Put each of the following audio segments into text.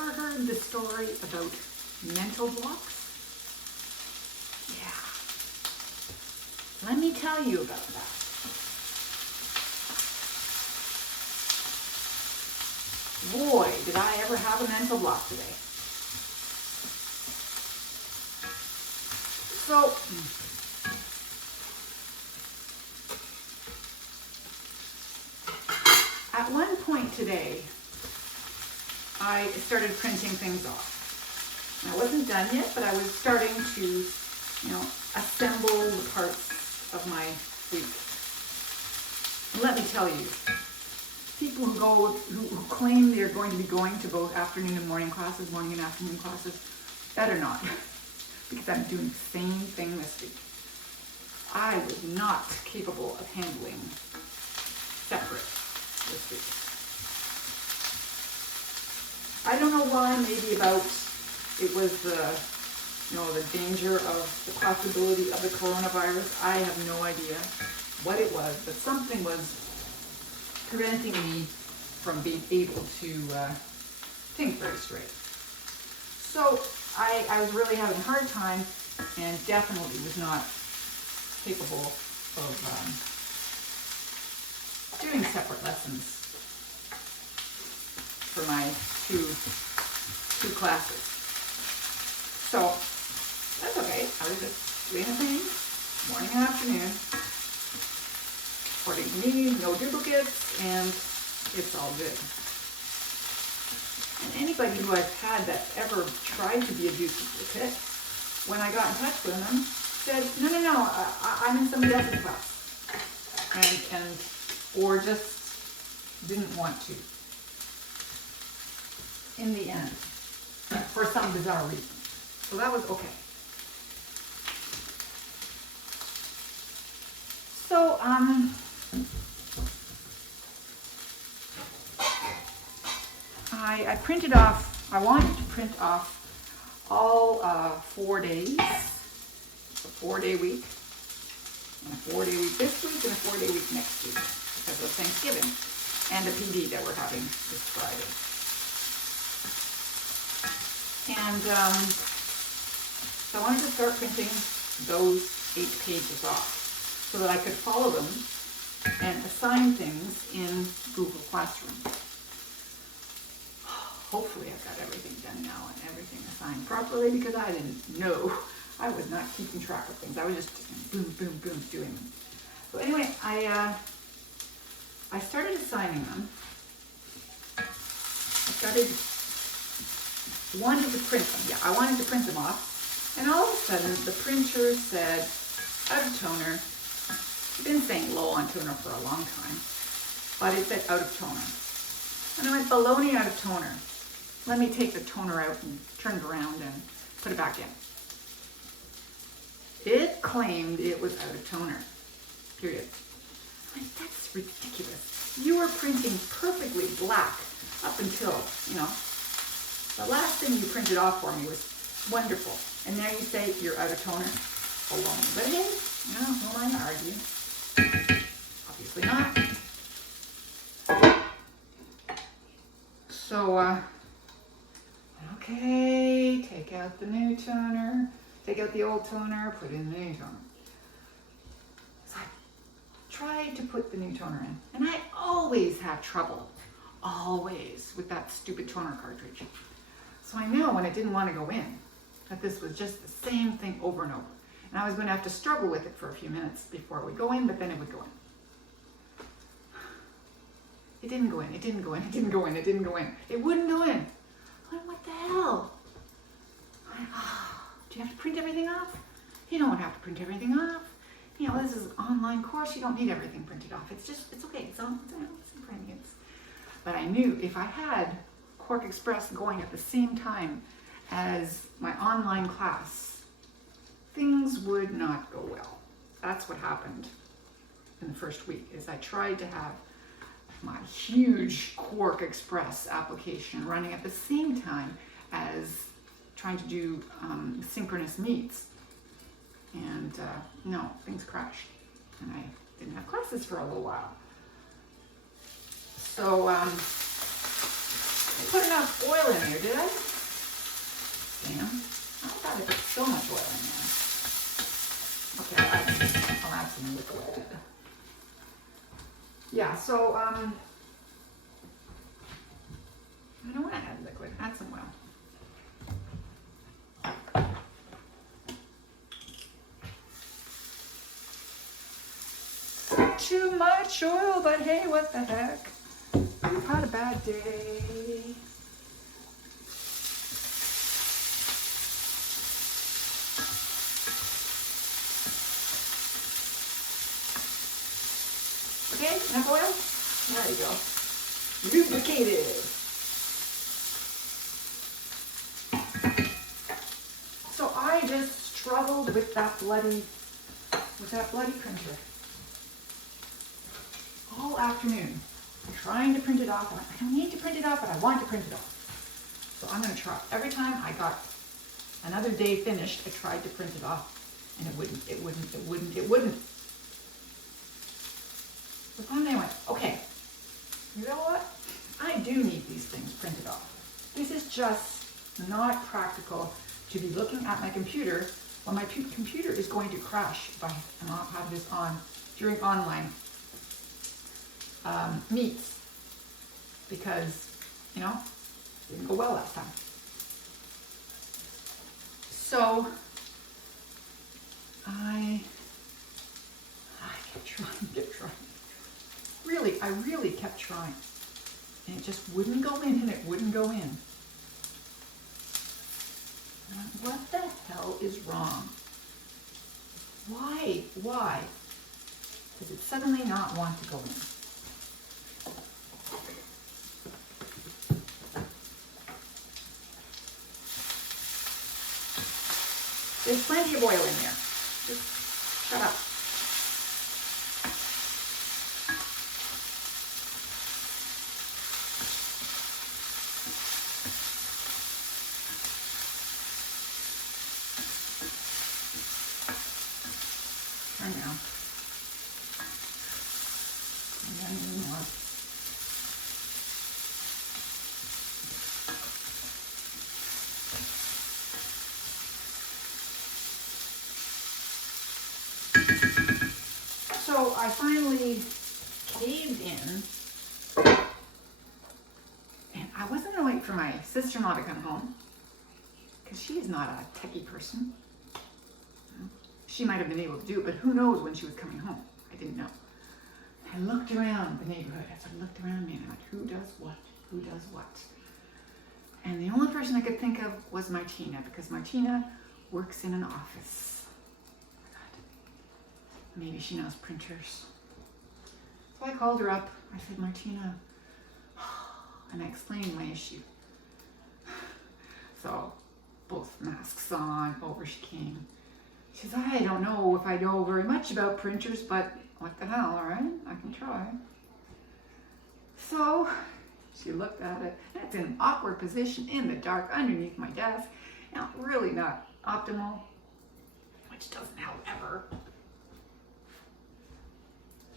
ever heard the story about mental blocks? Yeah. Let me tell you about that. Boy, did I ever have a mental block today. So, at one point today, I started printing things off. And I wasn't done yet, but I was starting to, assemble the parts of my week. And let me tell you, people who claim they're going to be going to both afternoon and morning classes, morning and afternoon classes, better not, because I'm doing the same thing this week. I was not capable of handling separate this week. I don't know why, maybe it was the danger of the possibility of the coronavirus. I have no idea what it was, but something was preventing me from being able to think very straight. So I was really having a hard time and definitely was not capable of doing separate lessons for my two classes. So that's okay. I was just doing a thing, morning and afternoon. According to me, no duplicates, and it's all good. And anybody who I've had that ever tried to be a duplicate, when I got in touch with them, said, no, I'm in somebody else's class. Or just didn't want to. In the end, for some bizarre reason. So that was okay. So, I printed off, I wanted to print off all 4 days, a 4-day week, and a 4-day week this week, and a 4-day week next week, because of Thanksgiving, and the PD that we're having this Friday. And so I wanted to start printing those 8 pages off so that I could follow them and assign things in Google Classroom. Hopefully I've got everything done now and everything assigned properly, because I didn't know. I was not keeping track of things. I was just boom, boom, boom doing them. So anyway, I started assigning them. Wanted to print them. Yeah, I wanted to print them off. And all of a sudden, the printer said, out of toner. I've been saying low on toner for a long time, but it said out of toner. And I went, baloney, out of toner. Let me take the toner out and turn it around and put it back in. It claimed it was out of toner, period. I'm like, that's ridiculous. You were printing perfectly black up until, the last thing you printed off for me was wonderful. And now you say you're out of toner? Baloney. But hey, who am I to argue? Obviously not. So, okay, take out the new toner, take out the old toner, put in the new toner. So I tried to put the new toner in, and I always have trouble, always, with that stupid toner cartridge. So I knew when it didn't want to go in, that this was just the same thing over and over. And I was going to have to struggle with it for a few minutes before it would go in, but then it would go in. It didn't go in, it didn't go in, it didn't go in, it didn't go in. It wouldn't go in. I'm like, what the hell? Do you have to print everything off? You don't have to print everything off. This is an online course, you don't need everything printed off. It's okay, it's in printing. But I knew if I had Quark Express going at the same time as my online class, things would not go well. That's what happened in the first week, is I tried to have my huge Quark Express application running at the same time as trying to do synchronous meets. And no, things crashed. And I didn't have classes for a little while. So put enough oil in there, did I? Damn. I thought I put so much oil in there. Okay, I'll add some liquid. Yeah, so, I don't want to add liquid. Add some oil. Too much oil, but hey, what the heck? We've had a bad day. Okay, enough oil? There you go. Lubricated. So I just struggled with that bloody printer all afternoon, trying to print it off. I don't need to print it off, but I want to print it off. So I'm going to try. Every time I got another day finished, I tried to print it off, and it wouldn't. So finally I went, okay, you know what? I do need these things printed off. This is just not practical to be looking at my computer when my computer is going to crash if I not have this on during online meets, because, you know, it didn't go well last time. So I kept trying. I really kept trying. And it just wouldn't go in, and it wouldn't go in. What the hell is wrong? Why? Does it suddenly not want to go in? There's plenty of oil in there. Just shut up. Turn down. And then more. So I finally caved in, and I wasn't going to wait for my sister-in-law to come home, because she's not a techie person. She might have been able to do it, but who knows when she was coming home. I didn't know. I looked around the neighborhood. As I looked around me, and I went, who does what? And the only person I could think of was Martina, because Martina works in an office. Oh my God. Maybe she knows printers. So I called her up. I said, Martina, and I explained my issue. So both masks on, over she came. She says, I don't know if I know very much about printers, but what the hell, all right? I can try. So she looked at it, and it's in an awkward position in the dark underneath my desk. Now, really not optimal, which doesn't help ever.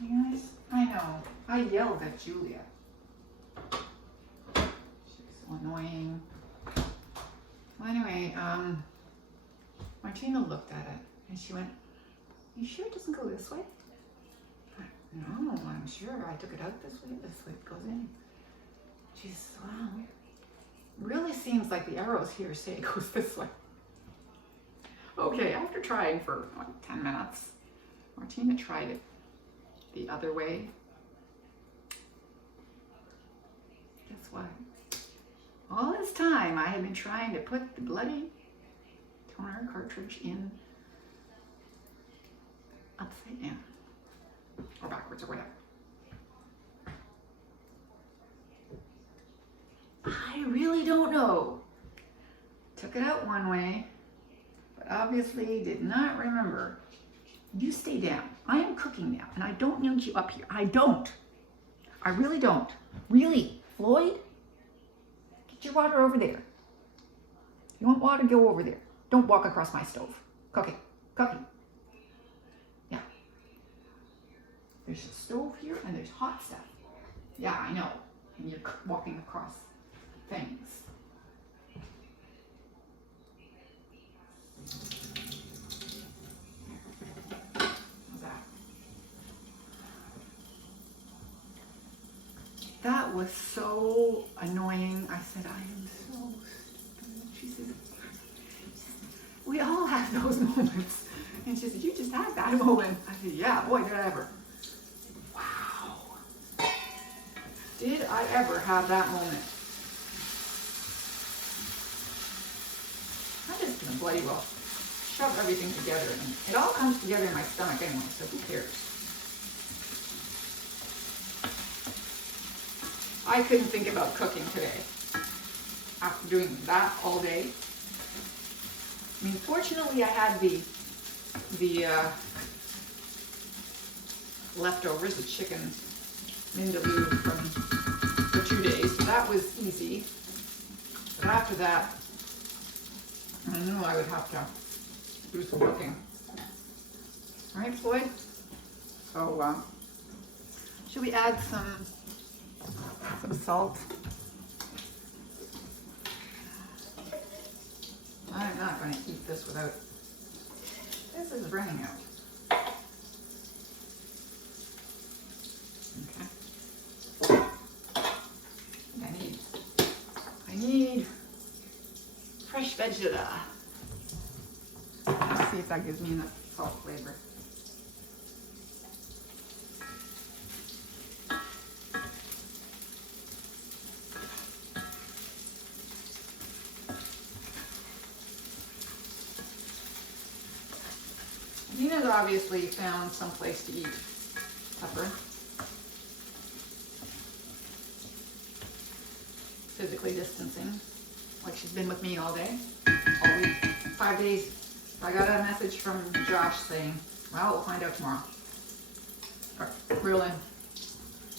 You guys, I know, I yelled at Julia. She's so annoying. Well, anyway, Martina looked at it, and she went, you sure it doesn't go this way? No, I'm sure. I took it out this way it goes in. She says, wow, really seems like the arrows here say it goes this way. Okay, after trying for like 10 minutes, Martina tried it the other way. Guess what? All this time I had been trying to put the bloody toner cartridge in upside down or backwards or whatever. I really don't know. Took it out one way, but obviously did not remember. You stay down. I am cooking now, and I don't need you up here. I don't. I really don't. Really, Floyd? Get your water over there. You want water? Go over there. Don't walk across my stove. Cooking. Yeah. There's a stove here, and there's hot stuff. Yeah, I know. And you're walking across things. How's that? That was so annoying. I said, I am so stupid. She says, we all have those moments. And she said, you just had that moment. I said, yeah, boy, did I ever. Wow. Did I ever have that moment? I'm just gonna bloody well shove everything together. And it all comes together in my stomach anyway, so who cares? I couldn't think about cooking today after doing that all day. I mean, fortunately, I had the leftovers, the chicken vindaloo for 2 days, so that was easy. But after that, I knew I would have to do some cooking. All right, Floyd? So, should we add some salt? I'm not going to eat this without. This is running out. Okay. I need fresh vegeta. Let's see if that gives me enough salt flavor. Nina's obviously found some place to eat supper. Physically distancing, like she's been with me all day, all week, 5 days. I got a message from Josh saying, well, we'll find out tomorrow. Really,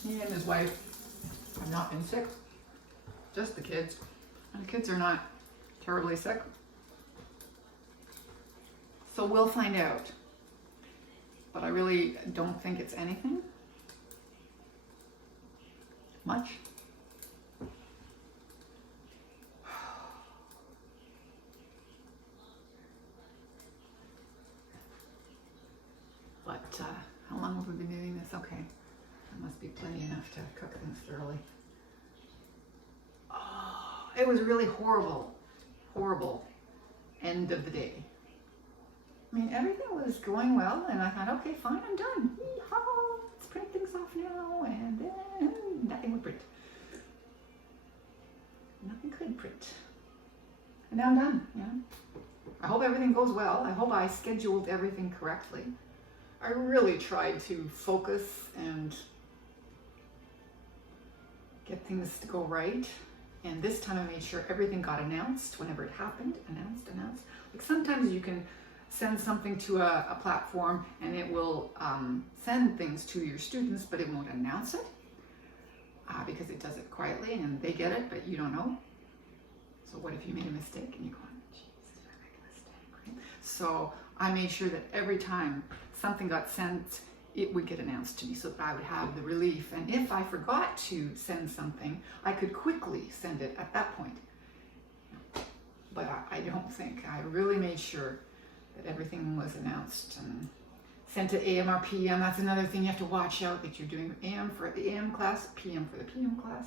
he and his wife have not been sick, just the kids. And the kids are not terribly sick. So we'll find out. But I really don't think it's anything much. But how long have we been doing this? Okay, that must be plenty enough to cook things thoroughly. Oh, it was really horrible, horrible end of the day. I mean, everything was going well, and I thought, okay, fine, I'm done. Yeehaw, let's print things off now, and then nothing would print. Nothing could print. And now I'm done, you know. I hope everything goes well. I hope I scheduled everything correctly. I really tried to focus and get things to go right. And this time I made sure everything got announced whenever it happened. Announced. Like sometimes you can send something to a platform and it will send things to your students, but it won't announce it because it does it quietly and they get it, but you don't know. So what if you made a mistake and you go, geez, did I make a mistake? Right? So I made sure that every time something got sent, it would get announced to me so that I would have the relief. And if I forgot to send something, I could quickly send it at that point. But I don't think. I really made sure that everything was announced and sent to AM or PM. That's another thing you have to watch out, that you're doing AM for the AM class, PM for the PM class.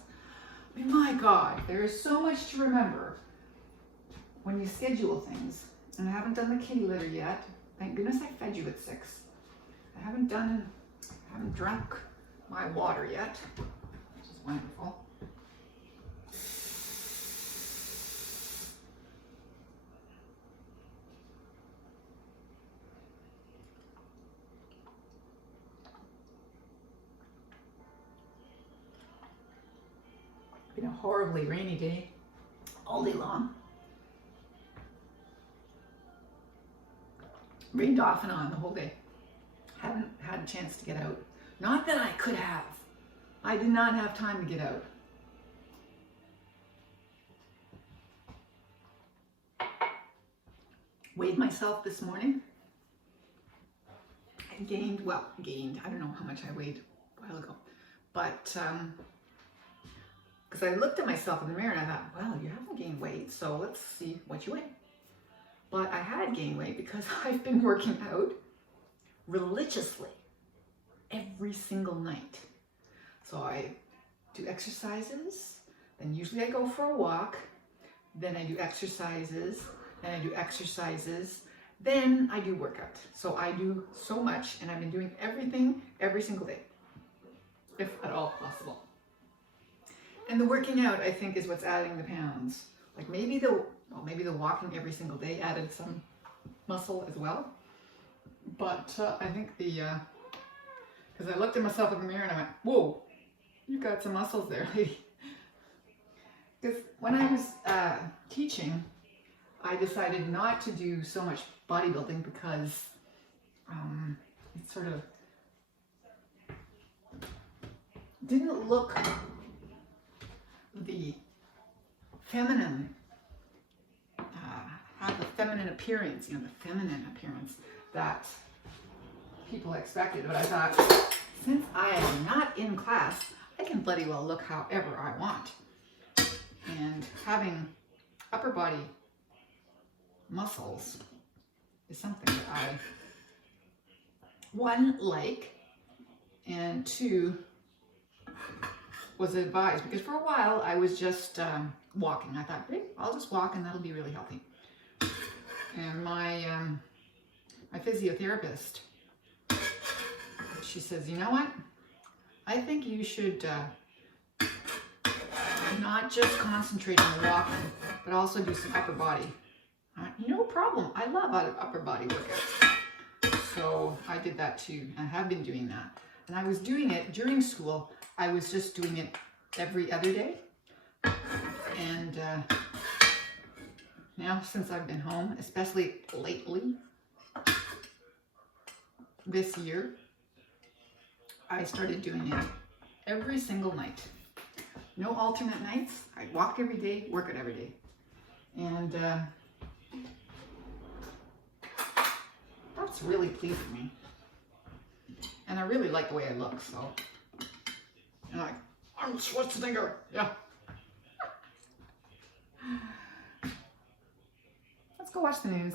I mean, my God, there is so much to remember when you schedule things. And I haven't done the kitty litter yet. Thank goodness I fed you at 6. I haven't drunk my water yet, which is wonderful. Been a horribly rainy day, all day long. Rained off and on the whole day. Haven't had a chance to get out. Not that I could have. I did not have time to get out. Weighed myself this morning. I gained, I don't know how much I weighed a while ago, but because I looked at myself in the mirror and I thought, well, you haven't gained weight, so let's see what you weigh. But I had gained weight because I've been working out religiously every single night. So I do exercises, then usually I go for a walk, then I do exercises, then I do exercises, then I do workout. So I do so much, and I've been doing everything every single day, if at all possible. And the working out, I think, is what's adding the pounds. Like maybe the walking every single day added some muscle as well. But I think because I looked at myself in the mirror and I went, whoa, you got some muscles there, lady. Because when I was teaching, I decided not to do so much bodybuilding because it sort of didn't look the feminine, have the feminine appearance, the feminine appearance that people expected. But I thought, since I am not in class, I can bloody well look however I want. And having upper body muscles is something that I, one, like, and two, was advised, because for a while I was just walking. I thought, great, I'll just walk and that'll be really healthy. And my physiotherapist, she says, you know what? I think you should not just concentrate on the walking, but also do some upper body. No problem. I love upper body workouts. So I did that too. I have been doing that. And I was doing it during school. I was just doing it every other day. And now since I've been home, especially lately, this year, I started doing it every single night. No alternate nights. I walk every day, work out every day. And that's really pleasing me. And I really like the way I look, so. And I'm Schwarzenegger, yeah. Let's go watch the news.